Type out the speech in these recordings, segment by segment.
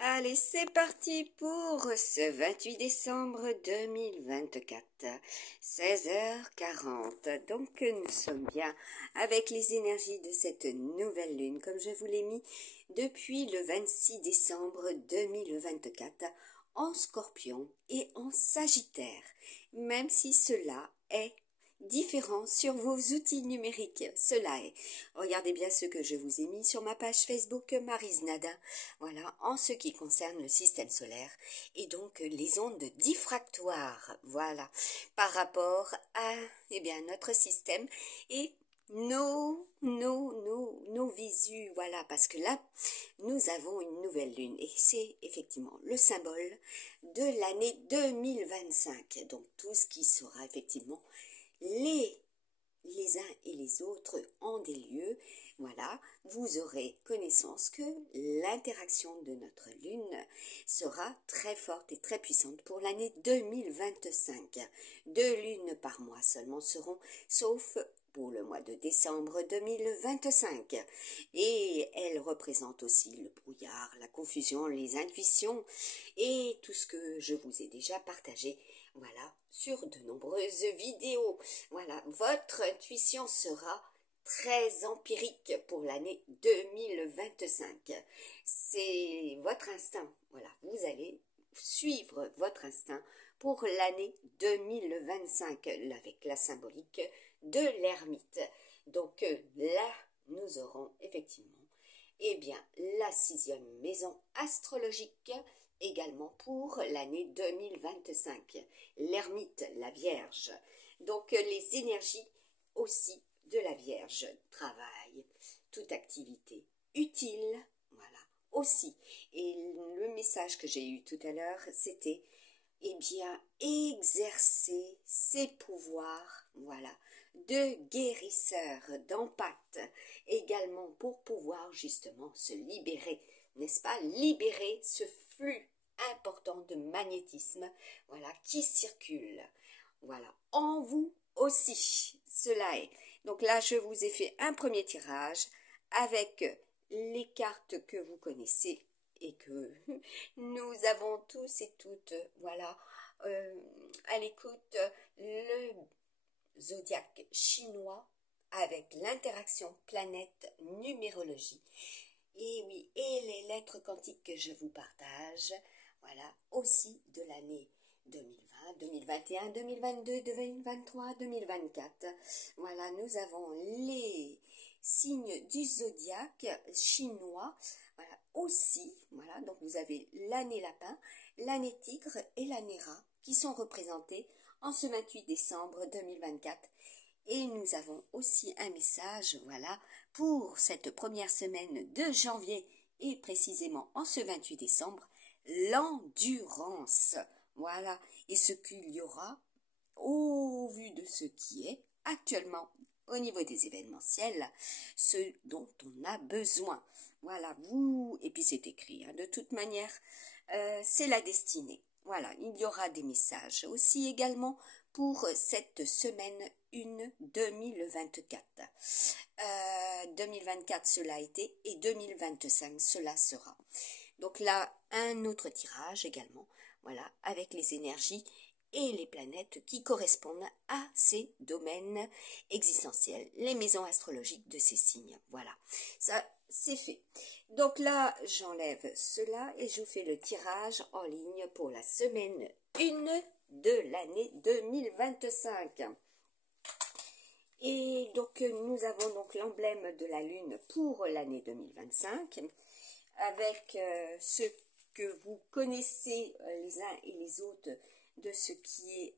Allez, c'est parti pour ce 28 décembre 2024, 16h40. Donc, nous sommes bien avec les énergies de cette nouvelle lune, comme je vous l'ai mis depuis le 26 décembre 2024, en Scorpion et en Sagittaire, même si cela est différent sur vos outils numériques. Cela est. Regardez bien ce que je vous ai mis sur ma page Facebook Maryse Nada. Voilà, en ce qui concerne le système solaire et donc les ondes diffractoires. Voilà, par rapport à notre système et nos visus. Voilà, parce que là, nous avons une nouvelle lune et c'est effectivement le symbole de l'année 2025. Donc tout ce qui sera effectivement les uns et les autres en des lieux, voilà, vous aurez connaissance que l'interaction de notre lune sera très forte et très puissante pour l'année 2025. 2 lunes par mois seulement seront, sauf pour le mois de décembre 2025. Et elle représente aussi le brouillard, la confusion, les intuitions et tout ce que je vous ai déjà partagé. Voilà, sur de nombreuses vidéos. Voilà, votre intuition sera très empirique pour l'année 2025. C'est votre instinct. Voilà, vous allez suivre votre instinct pour l'année 2025 avec la symbolique de l'ermite. Donc là, nous aurons effectivement la 6e maison astrologique également pour l'année 2025. L'ermite, la Vierge. Donc les énergies aussi de la Vierge. Travail, toute activité utile, voilà, aussi. Et le message que j'ai eu tout à l'heure, c'était, exercer ses pouvoirs, voilà, de guérisseur, d'empathie, également pour pouvoir justement se libérer, n'est-ce pas, libérer ce flux important de magnétisme, voilà, qui circule, voilà, en vous aussi, cela est. Donc là, je vous ai fait un premier tirage avec les cartes que vous connaissez et que nous avons tous et toutes, voilà, à l'écoute, le zodiaque chinois avec l'interaction planète numérologie. Et oui, et les lettres quantiques que je vous partage, voilà, aussi de l'année 2020, 2021, 2022, 2023, 2024. Voilà, nous avons les signes du zodiaque chinois, voilà, aussi, voilà, donc vous avez l'année lapin, l'année tigre et l'année rat qui sont représentés en ce 28 décembre 2024. Et nous avons aussi un message, voilà, pour cette première semaine de janvier et précisément en ce 28 décembre, l'endurance. Voilà, et ce qu'il y aura au vu de ce qui est actuellement au niveau des événementiels, ce dont on a besoin. Voilà, vous, et puis c'est écrit, hein, de toute manière, c'est la destinée. Voilà, il y aura des messages aussi également pour cette semaine 1 2024. 2024 cela a été et 2025 cela sera. Donc là, un autre tirage également, voilà, avec les énergies et les planètes qui correspondent à ces domaines existentiels, les maisons astrologiques de ces signes. Voilà, ça c'est fait. Donc là, j'enlève cela et je vous fais le tirage en ligne pour la semaine 1 de l'année 2025. Et donc nous avons donc l'emblème de la lune pour l'année 2025 avec ce que vous connaissez les uns et les autres de ce qui est,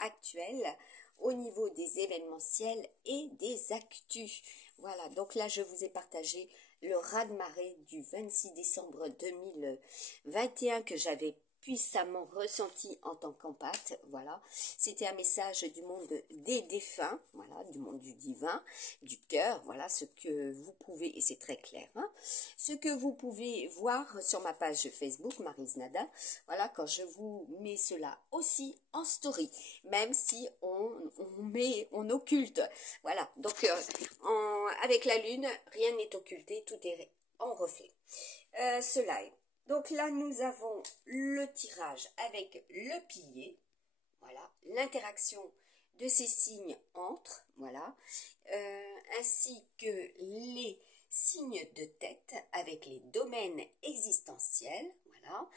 actuel au niveau des événementiels et des actus. Voilà, donc là, je vous ai partagé le raz-de-marée du 26 décembre 2021 que j'avais puissamment ressenti en tant qu'empathe, voilà. C'était un message du monde des défunts, voilà, du monde du divin, du cœur, voilà, ce que vous pouvez, et c'est très clair, hein, ce que vous pouvez voir sur ma page Facebook, Maryse Nada, voilà, quand je vous mets cela aussi en story, même si on occulte, voilà, donc avec la lune, rien n'est occulté, tout est en reflet. Cela est. Donc là, nous avons le tirage avec le pilier. Voilà, l'interaction de ces signes entre, voilà, ainsi que les signes de tête avec les domaines existentiels, voilà,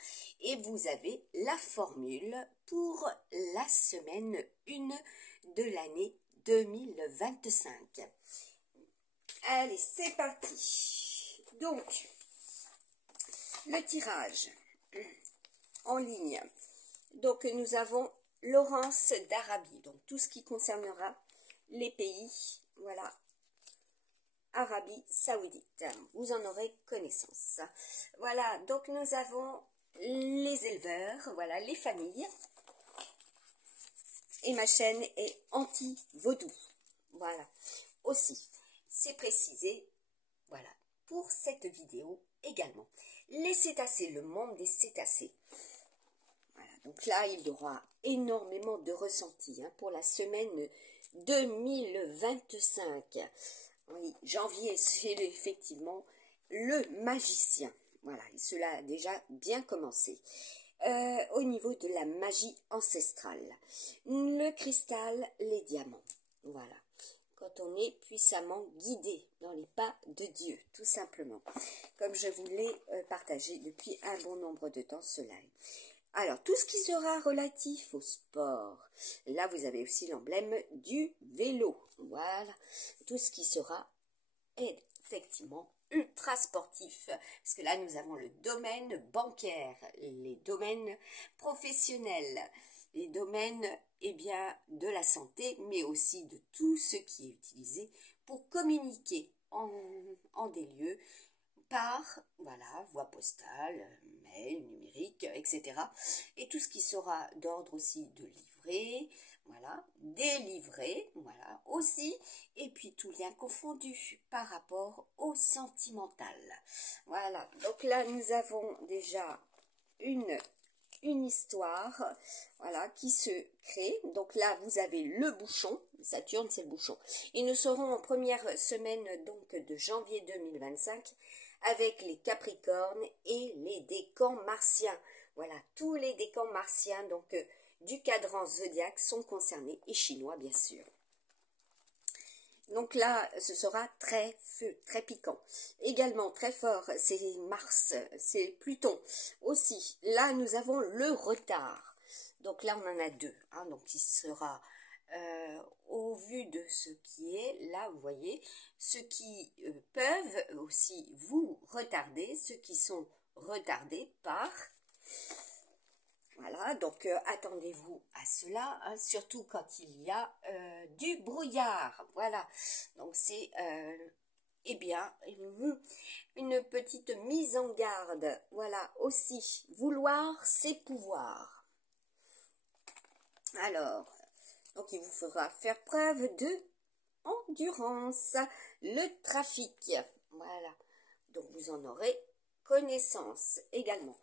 et vous avez la formule pour la semaine 1 de l'année 2025. Allez, c'est parti. Donc, le tirage en ligne. Donc, nous avons Laurence d'Arabie, donc tout ce qui concernera les pays, voilà, Arabie Saoudite. Vous en aurez connaissance. Voilà, donc nous avons les éleveurs, voilà, les familles. Et ma chaîne est anti-vaudou. Voilà. Aussi, c'est précisé, voilà, pour cette vidéo également. Les cétacés, le monde des cétacés. Voilà, donc là, il y aura énormément de ressentis pour la semaine 2025. Oui, janvier, c'est effectivement le magicien. Voilà, et cela a déjà bien commencé. Au niveau de la magie ancestrale, le cristal, les diamants. Voilà, quand on est puissamment guidé dans les pas de Dieu, tout simplement. Comme je vous l'ai partagé depuis un bon nombre de temps, cela est. Alors, tout ce qui sera relatif au sport. Là, vous avez aussi l'emblème du vélo. Voilà. Tout ce qui sera effectivement ultra sportif. Parce que là, nous avons le domaine bancaire, les domaines professionnels, les domaines de la santé, mais aussi de tout ce qui est utilisé pour communiquer en des lieux par, voilà, voie postale, mail, numérique, etc. Et tout ce qui sera d'ordre aussi de livrer, voilà, délivrer, voilà, aussi, et puis tout lien confondu par rapport au sentimental. Voilà, donc là, nous avons déjà une histoire, voilà, qui se crée. Donc là, vous avez le bouchon, Saturne, c'est le bouchon. Et nous serons en première semaine, donc, de janvier 2025, avec les Capricornes et les décans martiens. Voilà, tous les décans martiens, donc, du cadran zodiaque sont concernés, et chinois, bien sûr. Donc là, ce sera très feu, très piquant. Également, très fort, c'est Mars, c'est Pluton. Aussi, là, nous avons le retard. Donc là, on en a deux. Donc, il sera, au vu de ce qui est, là, vous voyez, ceux qui peuvent aussi vous retarder, ceux qui sont retardés par... Voilà, donc attendez-vous à cela, surtout quand il y a du brouillard. Voilà, donc c'est une petite mise en garde. Voilà, aussi, vouloir, c'est pouvoir. Alors, donc il vous faudra faire preuve de endurance. Le trafic, voilà, donc vous en aurez connaissance également.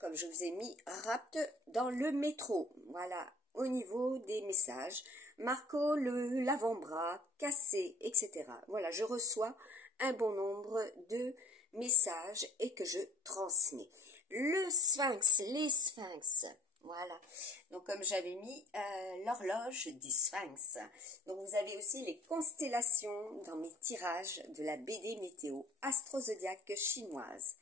Comme je vous ai mis Rapt dans le métro, voilà, au niveau des messages, Marco l'avant-bras cassé, etc. Voilà, je reçois un bon nombre de messages et que je transmets. Le sphinx, les sphinx, voilà, donc comme j'avais mis l'horloge du sphinx. Donc vous avez aussi les constellations dans mes tirages de la BD météo astro-zodiaque chinoise,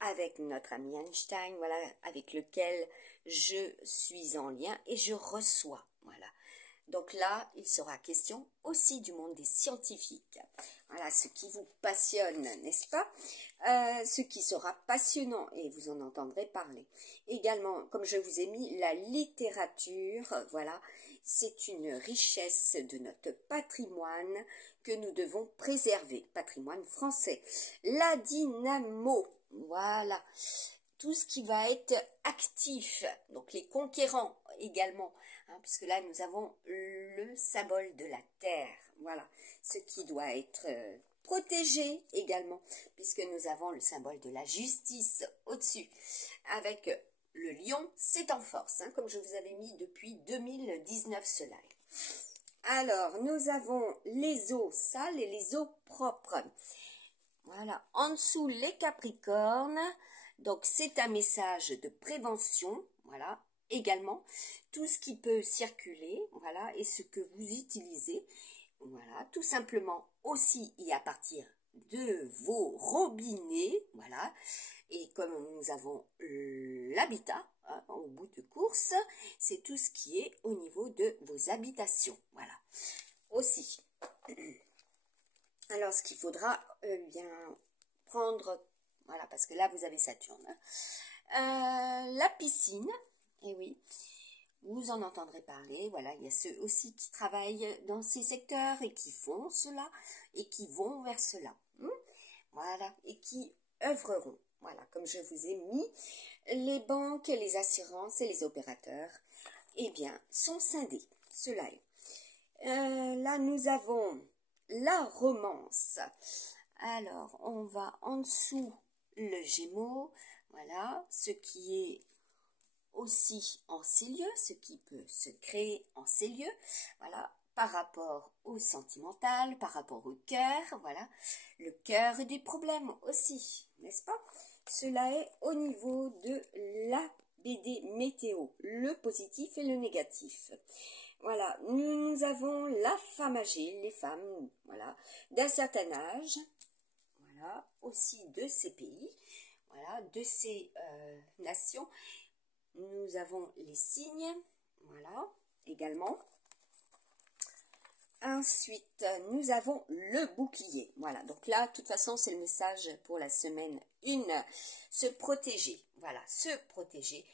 avec notre ami Einstein, voilà, avec lequel je suis en lien et je reçois, voilà. Donc là, il sera question aussi du monde des scientifiques. Voilà, ce qui vous passionne, n'est-ce pas? Ce qui sera passionnant, et vous en entendrez parler. Également, comme je vous ai mis, la littérature, voilà, c'est une richesse de notre patrimoine que nous devons préserver, patrimoine français. La dynamo, voilà, tout ce qui va être actif, donc les conquérants également, puisque là nous avons le symbole de la terre, voilà, ce qui doit être protégé également, puisque nous avons le symbole de la justice au-dessus, avec le lion, c'est en force, comme je vous avais mis depuis 2019 cela. Alors, nous avons les eaux sales et les eaux propres. Voilà, en dessous les Capricornes, Donc, c'est un message de prévention, voilà, également. Tout ce qui peut circuler, voilà, et ce que vous utilisez, voilà, tout simplement aussi et à partir de vos robinets, voilà. Et comme nous avons l'habitat, hein, au bout de course, c'est tout ce qui est au niveau de vos habitations, voilà. Aussi, alors ce qu'il faudra bien prendre, voilà, parce que là vous avez Saturne, la piscine, et oui, vous en entendrez parler, voilà, il y a ceux aussi qui travaillent dans ces secteurs et qui font cela et qui vont vers cela, voilà, et qui œuvreront, voilà, comme je vous ai mis, les banques, les assurances et les opérateurs, eh bien, sont scindés, cela est. Là, nous avons la romance. Alors, on va en dessous le Gémeaux, voilà, ce qui est aussi en ces lieux, ce qui peut se créer en ces lieux, voilà, par rapport au sentimental, par rapport au cœur, voilà, le cœur des problèmes aussi, n'est-ce pas? Cela est au niveau de la BD météo, le positif et le négatif. Voilà, nous avons la femme âgée, les femmes, voilà, d'un certain âge, voilà, aussi de ces pays, voilà, de ces nations. Nous avons les signes, voilà, également. Ensuite, nous avons le bouclier. Voilà, donc là, de toute façon, c'est le message pour la semaine 1. Se protéger, voilà, se protéger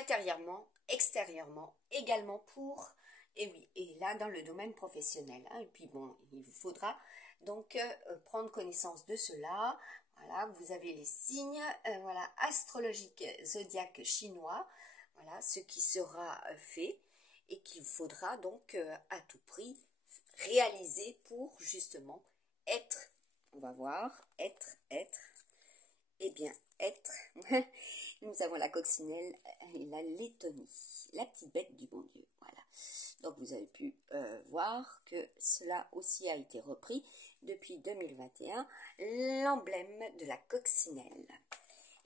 intérieurement, extérieurement, également pour, et oui, et là, dans le domaine professionnel. Hein, et puis bon, il vous faudra donc prendre connaissance de cela. Voilà, vous avez les signes, voilà, astrologiques zodiaque chinois. Voilà, ce qui sera fait et qu'il faudra donc à tout prix réaliser pour justement être, on va voir, être, eh bien être, nous avons la coccinelle et la Lettonie, la petite bête du bon Dieu, voilà. Donc vous avez pu voir que cela aussi a été repris depuis 2021, l'emblème de la coccinelle.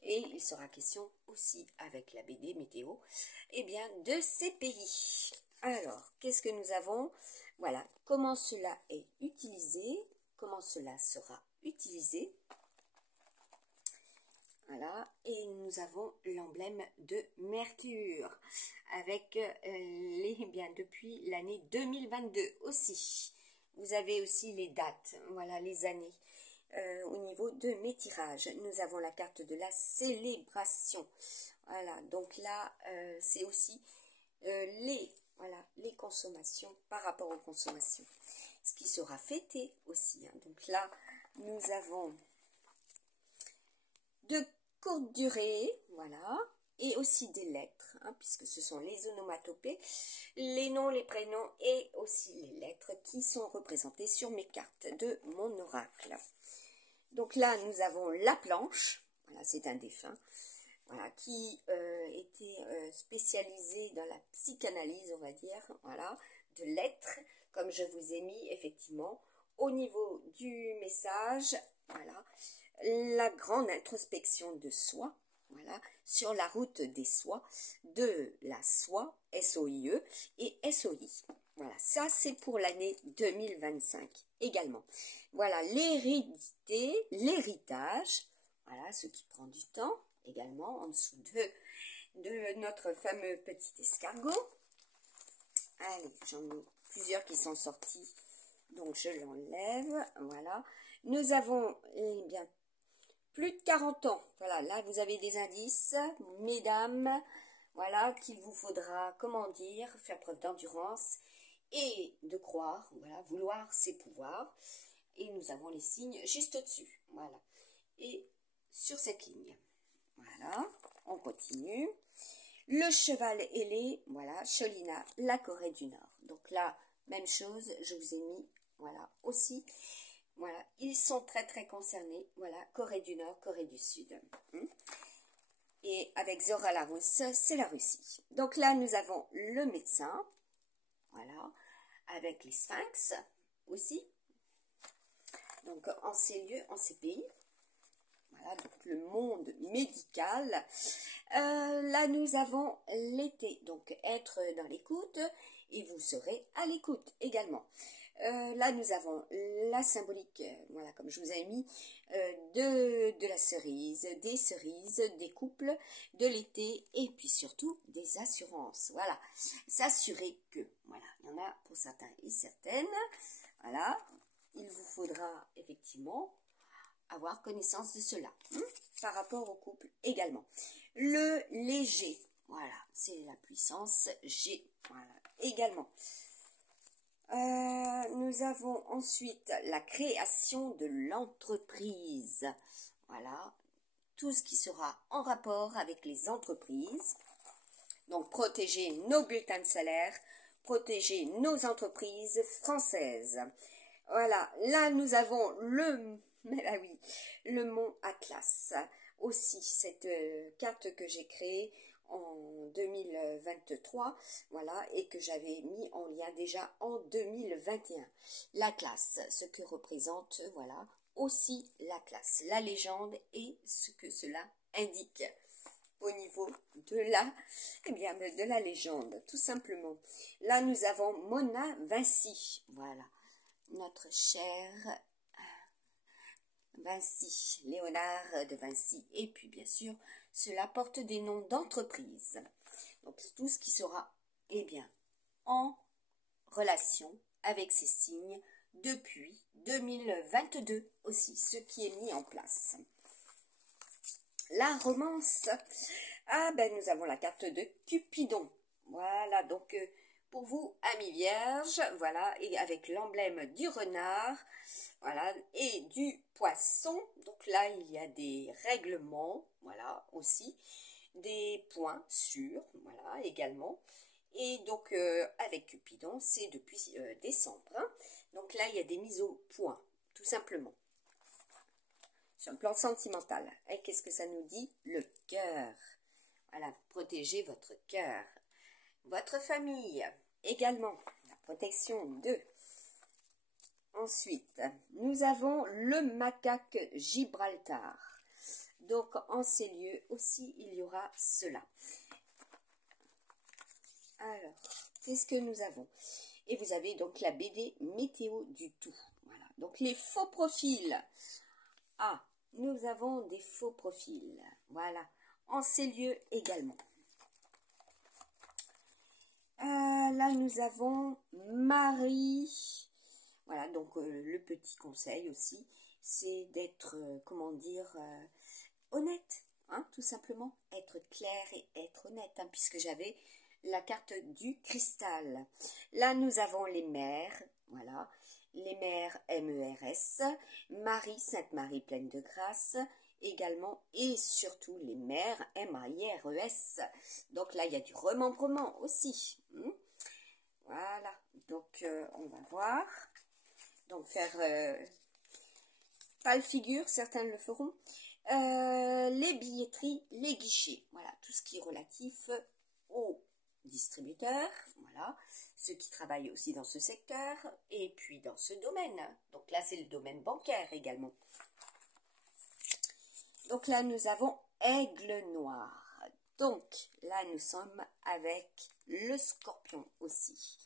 Et il sera question aussi avec la BD météo, eh bien, de ces pays. Alors, qu'est-ce que nous avons? Voilà, comment cela est utilisé, comment cela sera utilisé. Voilà, et nous avons l'emblème de Mercure, avec bien depuis l'année 2022 aussi. Vous avez aussi les dates, voilà, les années. Au niveau de mes tirages, nous avons la carte de la célébration. Voilà, donc là, c'est aussi les consommations par rapport aux consommations. Ce qui sera fêté aussi. Hein. Donc là, nous avons de courte durée, voilà, et aussi des lettres, hein, puisque ce sont les onomatopées, les noms, les prénoms et aussi les lettres qui sont représentées sur mes cartes de mon oracle. Donc là, nous avons la planche, voilà, c'est un défunt, voilà, qui était spécialisé dans la psychanalyse, on va dire, voilà, de lettres, comme je vous ai mis effectivement, au niveau du message, voilà, la grande introspection de soi, voilà, sur la route des soies, de la soie, S-O-I-E, et S-O-I. Voilà, ça c'est pour l'année 2025 également. Voilà, l'hérédité, l'héritage, voilà, ce qui prend du temps également, en dessous de notre fameux petit escargot. Allez, j'en ai plusieurs qui sont sortis, donc je l'enlève, voilà. Nous avons, eh bien, plus de 40 ans, voilà, là vous avez des indices, mesdames, voilà, qu'il vous faudra, comment dire, faire preuve d'endurance et de croire, voilà, vouloir ses pouvoirs. Et nous avons les signes juste au-dessus, voilà, et sur cette ligne, voilà, on continue. Le cheval ailé, voilà, Cholina, la Corée du Nord. Donc là, même chose, je vous ai mis, voilà, aussi, voilà, ils sont très très concernés, voilà, Corée du Nord, Corée du Sud. Et avec Zora la Rousse, c'est la Russie. Donc là, nous avons le médecin, voilà, avec les sphinx aussi. Donc en ces lieux, en ces pays, Voilà, donc le monde médical. Là, nous avons l'été, donc être dans l'écoute, et vous serez à l'écoute également. Là, nous avons la symbolique, voilà, comme je vous ai mis, de la cerise, des couples, de l'été, et puis surtout des assurances. Voilà, s'assurer que, voilà, il y en a pour certains et certaines. Voilà, il vous faudra effectivement avoir connaissance de cela, par rapport au couple également. Le léger, voilà, c'est la puissance G, voilà, également. Nous avons ensuite la création de l'entreprise. Voilà, tout ce qui sera en rapport avec les entreprises. Donc, protéger nos bulletins de salaire, protéger nos entreprises françaises. Voilà, là nous avons ah oui, le mont Atlas. Aussi, cette carte que j'ai créée en 2023, voilà, et que j'avais mis en lien déjà en 2021. L'Atlas, ce que représente, voilà, aussi l'Atlas, la légende et ce que cela indique au niveau de de la légende, tout simplement. Là, nous avons Mona Vinci, voilà, notre cher Vinci, Léonard de Vinci, et puis bien sûr, cela porte des noms d'entreprises. Donc tout ce qui sera, en relation avec ces signes depuis 2022 aussi, ce qui est mis en place. La romance, nous avons la carte de Cupidon. Voilà, donc pour vous, amis vierges, voilà, et avec l'emblème du renard, voilà, et du poisson. Donc là, il y a des règlements, voilà, aussi, des points sûrs, voilà, également. Et donc, avec Cupidon, c'est depuis décembre. Donc là, il y a des mises au point, tout simplement. Sur le plan sentimental. Et qu'est-ce que ça nous dit? Le cœur. Voilà, protégez votre cœur. Votre famille, également, la protection d'eux. Ensuite, nous avons le macaque Gibraltar. Donc, en ces lieux aussi, il y aura cela. Alors, qu'est-ce que nous avons? Et vous avez donc la BD Météo du tout. Voilà, donc les faux profils. Ah, nous avons des faux profils. Voilà, en ces lieux également. Là, nous avons Marie. Voilà, donc le petit conseil aussi, c'est d'être, honnête, hein, tout simplement. Être clair et être honnête, hein, puisque j'avais la carte du cristal. Là, nous avons les mères, voilà. Les mères MERS, Marie, Sainte Marie pleine de grâce, également, et surtout les mères MAIRES. Donc là, il y a du remembrement aussi. Voilà, donc on va voir. Donc faire pas le figure, certains le feront. Les billetteries, les guichets, voilà, tout ce qui est relatif aux distributeurs, voilà, ceux qui travaillent aussi dans ce secteur, et puis dans ce domaine. Donc là, c'est le domaine bancaire également. Donc là, nous avons Aigle Noir. Donc là, nous sommes avec le scorpion aussi.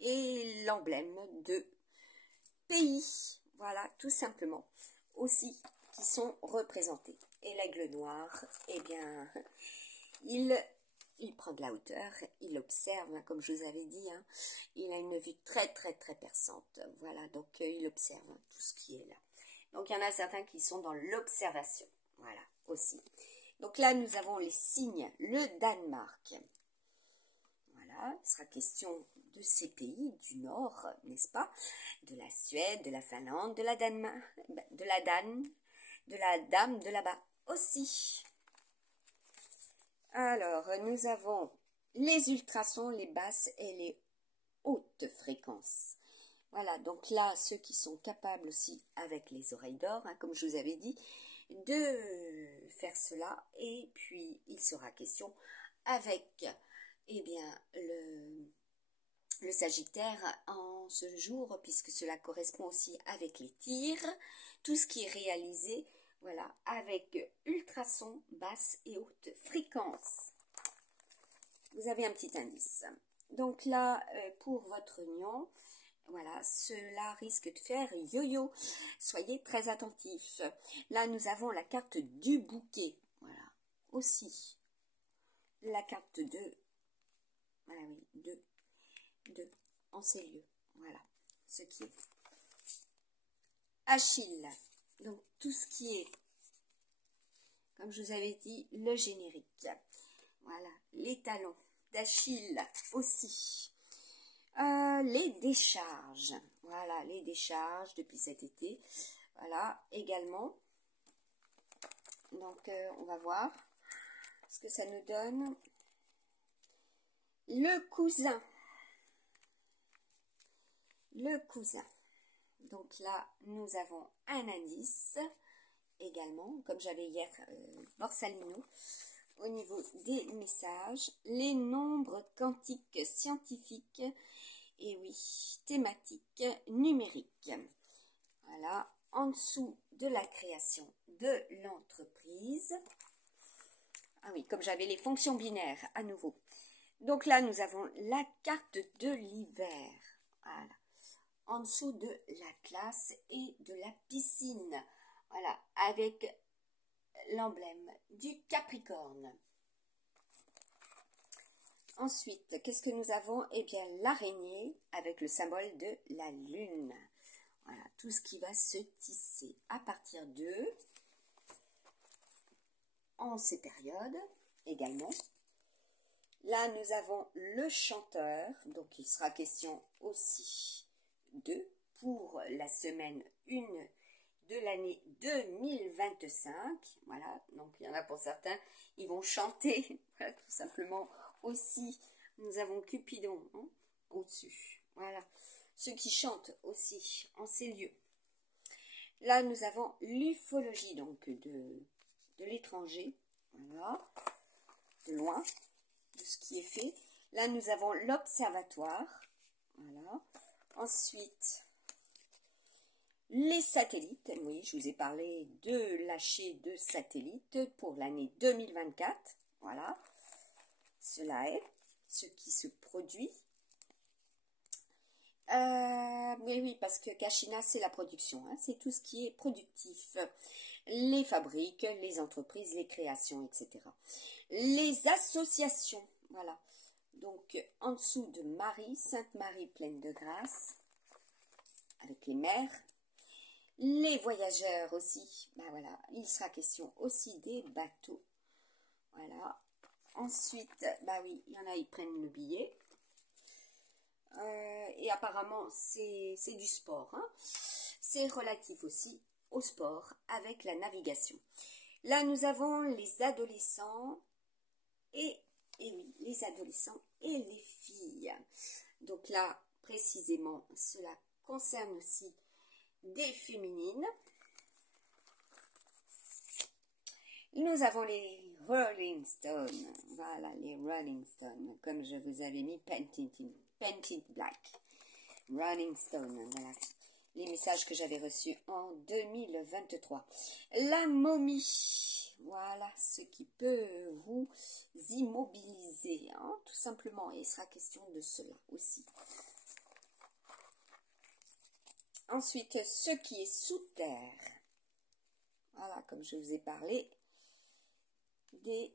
Et l'emblème de pays, voilà, tout simplement, aussi, qui sont représentés. Et l'aigle noir, il prend de la hauteur, il observe, hein, comme je vous avais dit, hein, il a une vue très très très perçante, voilà, donc il observe tout ce qui est là. Donc il y en a certains qui sont dans l'observation, voilà, aussi. Donc là, nous avons les signes, le Danemark. Voilà, il sera question de ces pays du Nord, n'est-ce pas? De la Suède, de la Finlande, de la Danemark, de la Dame de là-bas aussi. Alors, nous avons les ultrasons, les basses et les hautes fréquences. Voilà, donc là, ceux qui sont capables aussi, avec les oreilles d'or, hein, comme je vous avais dit, de faire cela. Et puis, il sera question avec, le Sagittaire en ce jour, puisque cela correspond aussi avec les tirs, tout ce qui est réalisé Voilà, avec ultrasons, basse et haute fréquence. Vous avez un petit indice. Donc là, pour votre union, voilà, cela risque de faire yo-yo. Soyez très attentifs. Là, nous avons la carte du bouquet. Voilà, aussi. La carte de... Voilà, oui, de en ces lieux. Voilà, ce qui est. Achille. Donc, tout ce qui est, comme je vous avais dit, le générique. Voilà, les talons d'Achille aussi. Les décharges. Voilà, les décharges depuis cet été. Voilà, également. Donc, on va voir ce que ça nous donne. Le cousin. Le cousin. Donc là, nous avons un indice également, comme j'avais hier Borsalino, au niveau des messages, les nombres quantiques scientifiques, et oui, thématiques numériques. Voilà, en dessous de la création de l'entreprise. Ah oui, comme j'avais les fonctions binaires à nouveau. Donc là, nous avons la carte de l'hiver. Voilà. En dessous de la classe et de la piscine. Voilà, avec l'emblème du Capricorne. Ensuite, qu'est-ce que nous avons? Eh bien, l'araignée avec le symbole de la lune. Voilà, tout ce qui va se tisser à partir de, en ces périodes également. Là, nous avons le chanteur, donc il sera question aussi de, pour la semaine 1 de l'année 2025. Voilà, donc il y en a pour certains, ils vont chanter, voilà, tout simplement. Aussi, nous avons Cupidon hein, au-dessus. Voilà, ceux qui chantent aussi en ces lieux. Là, nous avons l'ufologie, donc de l'étranger. Voilà, de loin, de ce qui est fait. Là, nous avons l'observatoire. Voilà. Ensuite, les satellites. Oui, je vous ai parlé de lâcher de satellites pour l'année 2024. Voilà. Cela est ce qui se produit. Mais oui, parce que Kachina, c'est la production. Hein, c'est tout ce qui est productif. Les fabriques, les entreprises, les créations, etc. Les associations. Voilà. Donc, en dessous de Marie, Sainte Marie pleine de grâce, avec les mères. Les voyageurs aussi. Ben voilà, il sera question aussi des bateaux. Voilà. Ensuite, bah oui, il y en a, ils prennent le billet. Et apparemment, c'est du sport. Hein. C'est relatif aussi au sport avec la navigation. Là, nous avons les adolescents et oui, les adolescents et les filles. Donc là, précisément, cela concerne aussi des féminines. Nous avons les Rolling Stones. Voilà, les Rolling Stones. Comme je vous avais mis Painted Black. Rolling Stone. Voilà. Les messages que j'avais reçus en 2023. La momie. Voilà ce qui peut vous immobiliser. Hein, tout simplement. Et il sera question de cela aussi. Ensuite, ce qui est sous terre. Voilà, comme je vous ai parlé. Des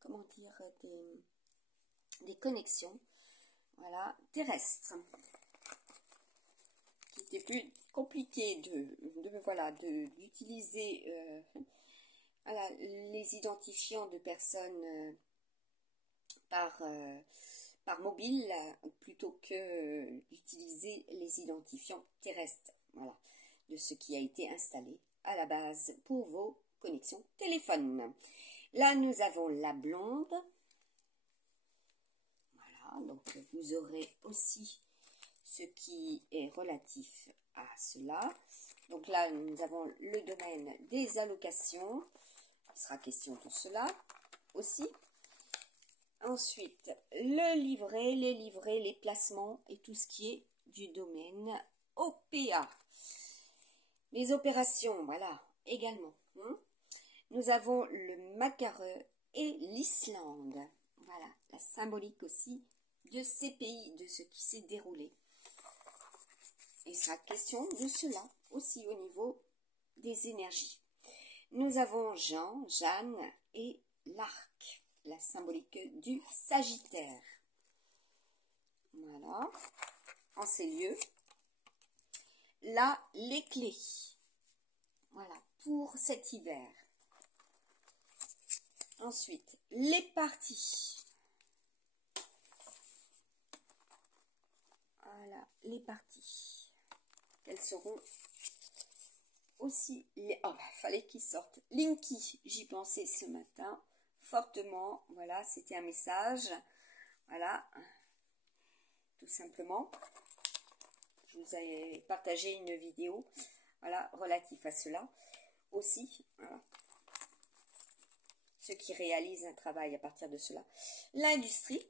comment dire des connexions voilà terrestres qui étaient plus compliquées d'utiliser voilà, les identifiants de personnes par mobile plutôt que d'utiliser les identifiants terrestres voilà de ce qui a été installé à la base pour vos connexion téléphone. Là, nous avons la blonde. Voilà, donc vous aurez aussi ce qui est relatif à cela. Donc là, nous avons le domaine des allocations. Il sera question de cela aussi. Ensuite, le livret, les livrets, les placements et tout ce qui est du domaine OPA. Les opérations, voilà, également. Nous avons le Macareux et l'Islande. Voilà, la symbolique aussi de ces pays, de ce qui s'est déroulé. Il sera question de cela aussi au niveau des énergies. Nous avons Jean, Jeanne et l'arc, la symbolique du Sagittaire. Voilà, en ces lieux. Là, les clés. Voilà, pour cet hiver. Ensuite, les parties. Voilà, les parties. Quelles seront aussi les... Oh, fallait qu'ils sortent. Linky, j'y pensais ce matin, fortement. Voilà, c'était un message. Voilà, tout simplement. Je vous ai partagé une vidéo, voilà, relative à cela aussi. Voilà. Ceux qui réalisent un travail à partir de cela. L'industrie.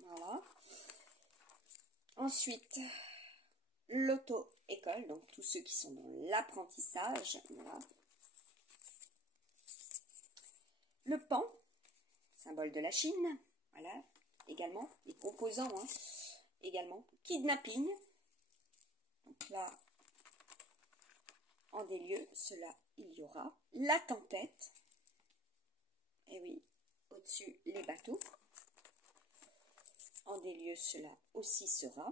Voilà. Ensuite, l'auto-école, donc tous ceux qui sont dans l'apprentissage. Voilà. Le pan, symbole de la Chine. Voilà, également, les composants, hein, également. Kidnapping. Donc là, en des lieux, cela, il y aura. La tempête. Et oui, au-dessus, les bateaux. En des lieux, cela aussi sera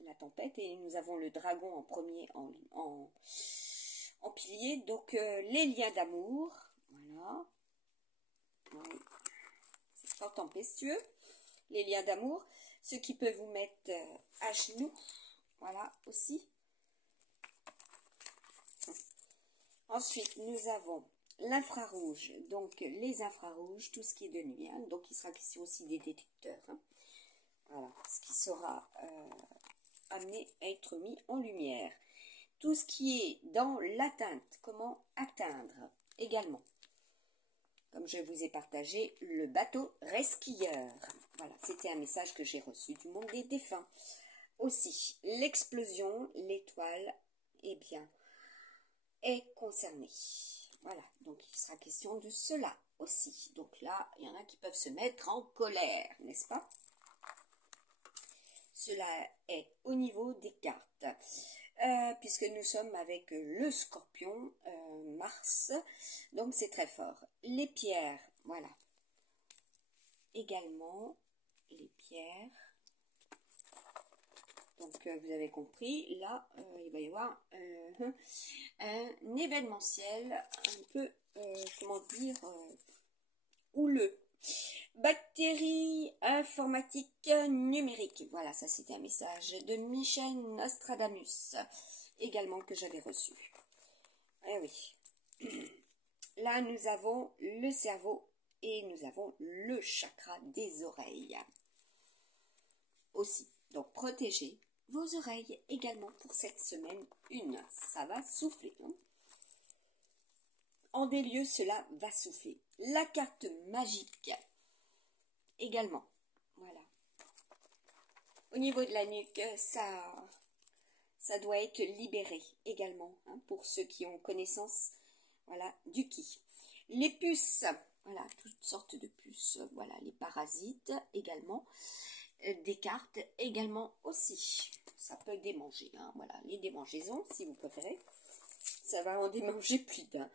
la tempête. Et nous avons le dragon en premier en pilier. Donc, les liens d'amour. Voilà. Oui. C'est fort tempestueux. Les liens d'amour. Ce qui peut vous mettre à genoux. Voilà, aussi. Ensuite, nous avons l'infrarouge. Donc, les infrarouges, tout ce qui est de nuit. Hein. Donc, il sera question aussi des détecteurs. Hein. Voilà, ce qui sera amené à être mis en lumière. Tout ce qui est dans l'atteinte, comment atteindre également. Comme je vous ai partagé, le bateau resquilleur. Voilà, c'était un message que j'ai reçu du monde des défunts. Aussi, l'explosion, l'étoile, eh bien, est concernée. Voilà, donc il sera question de cela aussi. Donc là, il y en a qui peuvent se mettre en colère, n'est-ce pas? Cela est au niveau des cartes. Puisque nous sommes avec le scorpion, Mars, donc c'est très fort. Les pierres, voilà. Également, les pierres. Donc, vous avez compris, là, il va y avoir un événementiel un peu, comment dire, houleux. Bactéries informatiques numériques. Voilà, ça c'était un message de Michel Nostradamus, également que j'avais reçu. Eh oui. Là, nous avons le cerveau et nous avons le chakra des oreilles. Aussi, donc protégez vos oreilles également pour cette semaine 1. Ça va souffler. Hein. En des lieux, cela va souffler. La carte magique. Également, voilà. Au niveau de la nuque, ça doit être libéré également, hein, pour ceux qui ont connaissance, voilà, du ki. Les puces, voilà, toutes sortes de puces, voilà, les parasites également, des cartes également aussi. Ça peut démanger, hein, voilà, les démangeaisons si vous préférez. Ça va en démanger plus d'un.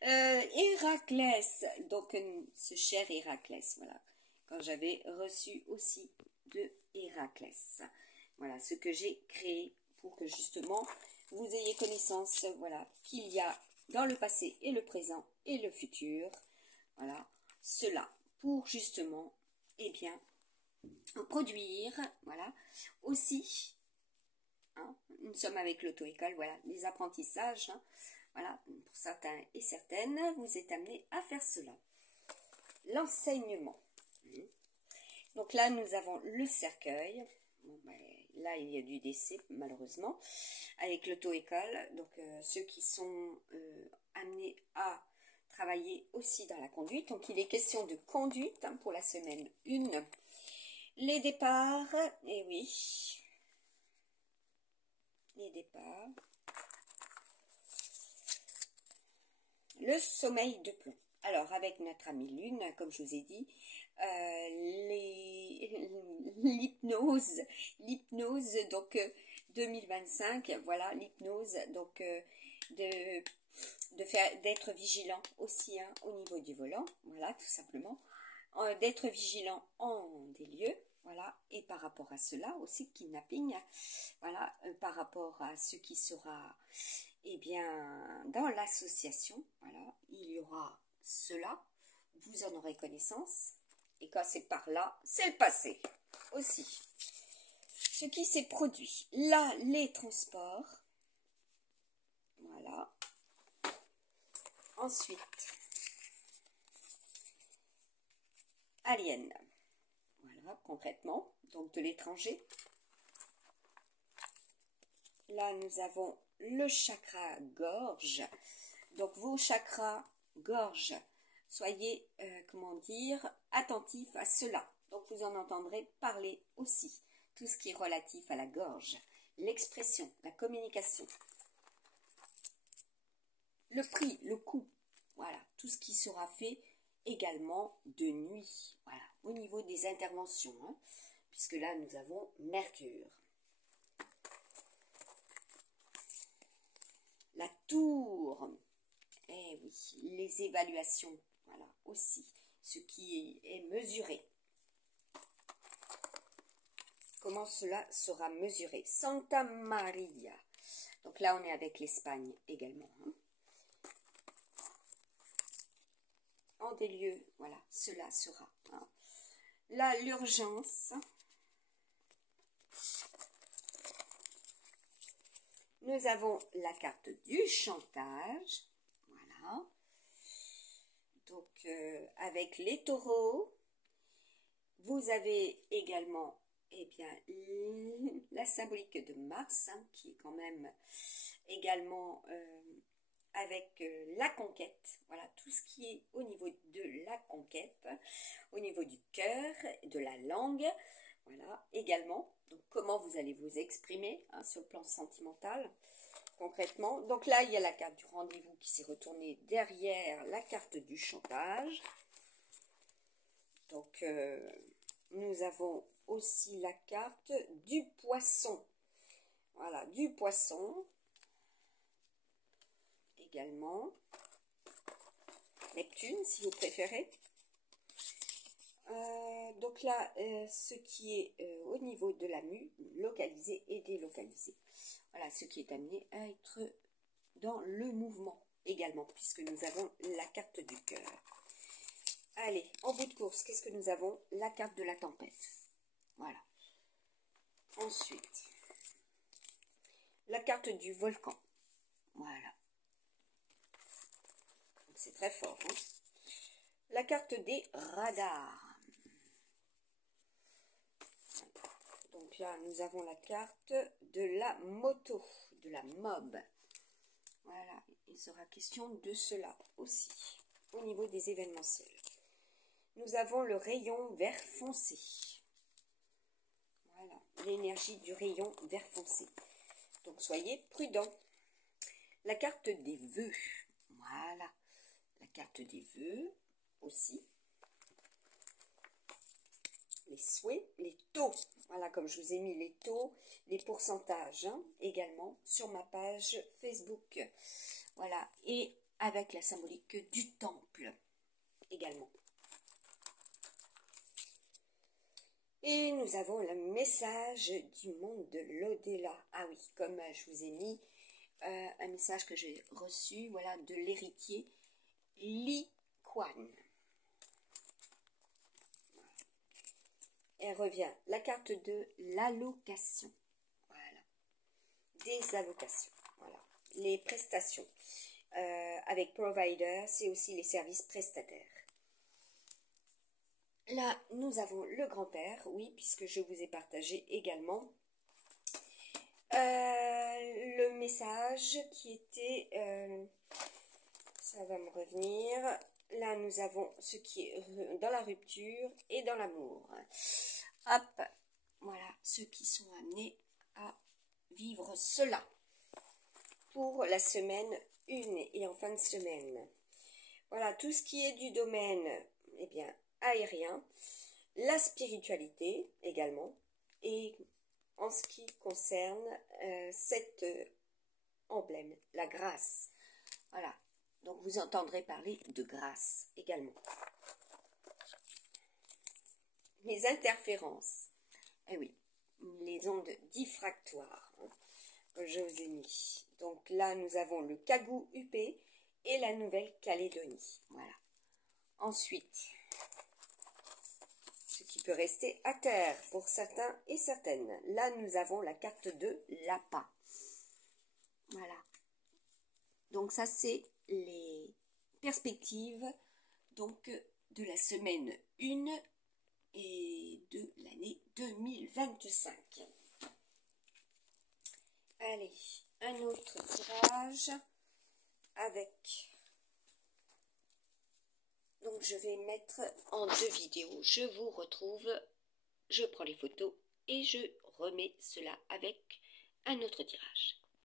Héraclès, donc ce cher Héraclès, voilà. Quand j'avais reçu aussi de Héraclès. Voilà ce que j'ai créé pour que justement vous ayez connaissance, voilà, qu'il y a dans le passé et le présent et le futur, voilà, cela pour justement, eh bien, produire, voilà, aussi, hein, nous sommes avec l'auto-école, voilà, les apprentissages, hein, voilà, pour certains et certaines, vous êtes amenés à faire cela. L'enseignement. Donc là, nous avons le cercueil. Bon, ben, là, il y a du décès, malheureusement, avec l'auto-école. Donc, ceux qui sont amenés à travailler aussi dans la conduite. Donc, il est question de conduite, hein, pour la semaine 1. Les départs, et oui. Les départs. le sommeil de plomb. Alors, avec notre amie Lune, comme je vous ai dit, l'hypnose, donc 2025, voilà, l'hypnose, donc d'être vigilant aussi hein, au niveau du volant, voilà, tout simplement, d'être vigilant en des lieux, voilà, et par rapport à cela aussi, kidnapping, voilà, par rapport à ce qui sera, eh bien, dans l'association, voilà, il y aura cela, vous en aurez connaissance, et quand c'est par là, c'est le passé aussi. Ce qui s'est produit, là, les transports, voilà. Ensuite, alien, voilà, concrètement, donc de l'étranger. Là, nous avons le chakra gorge. Donc, vos chakras gorge, soyez, comment dire, attentifs à cela. Donc, vous en entendrez parler aussi. Tout ce qui est relatif à la gorge, l'expression, la communication, le prix, le coût, voilà, tout ce qui sera fait également de nuit, voilà, au niveau des interventions, hein, puisque là, nous avons Mercure. La tour, eh oui, les évaluations, voilà, aussi, ce qui est mesuré. Comment cela sera mesuré? Santa Maria. Donc là, on est avec l'Espagne également. Hein. En des lieux, voilà, cela sera. Hein. Là, l'urgence. Nous avons la carte du chantage. Voilà. Donc, avec les taureaux, vous avez également eh bien, la symbolique de Mars, hein, qui est quand même également avec la conquête. Voilà, tout ce qui est au niveau de la conquête, au niveau du cœur, de la langue. Voilà, également. Donc, comment vous allez vous exprimer hein, sur le plan sentimental, concrètement. Donc là, il y a la carte du rendez-vous qui s'est retournée derrière la carte du chantage. Donc, nous avons aussi la carte du poisson. Voilà, du poisson. Également. Neptune, si vous préférez. Donc là, ce qui est au niveau de la mue, localisé et délocalisé. Voilà, ce qui est amené à être dans le mouvement également, puisque nous avons la carte du cœur. Allez, en bout de course, qu'est-ce que nous avons? La carte de la tempête. Voilà. Ensuite, la carte du volcan. Voilà. C'est très fort. Hein? La carte des radars. Donc là, nous avons la carte de la moto, de la mob. Voilà, il sera question de cela aussi, au niveau des événementiels. Nous avons le rayon vert foncé. Voilà, l'énergie du rayon vert foncé. Donc, soyez prudents. La carte des vœux. Voilà, la carte des vœux aussi. Les souhaits, les taux. Voilà, comme je vous ai mis les taux, les pourcentages hein, également sur ma page Facebook. Voilà, et avec la symbolique du temple également. Et nous avons le message du monde de l'au-delà. Ah oui, comme je vous ai mis un message que j'ai reçu, voilà, de l'héritier Li Kuan. Elle revient, la carte de l'allocation. Voilà. Des allocations. Voilà. Les prestations. Avec provider, c'est aussi les services prestataires. Là, nous avons le grand-père, oui, puisque je vous ai partagé également le message qui était, ça va me revenir, là nous avons ce qui est dans la rupture et dans l'amour. Hop, voilà, ceux qui sont amenés à vivre cela pour la semaine 1 et en fin de semaine. Voilà, tout ce qui est du domaine, eh bien, aérien, la spiritualité également, et en ce qui concerne cet emblème, la grâce. Voilà, donc vous entendrez parler de grâce également. Les interférences, eh oui, les ondes diffractoires, hein, que je vous ai mis. Donc là, nous avons le Kagou UP et la Nouvelle-Calédonie. Voilà. Ensuite, ce qui peut rester à terre pour certains et certaines. Là, nous avons la carte de l'appât. Voilà. Donc ça, c'est les perspectives donc de la semaine 1 et de l'année 2025. Allez, un autre tirage avec... Donc je vais mettre en 2 vidéos. Je vous retrouve, je prends les photos et je remets cela avec un autre tirage.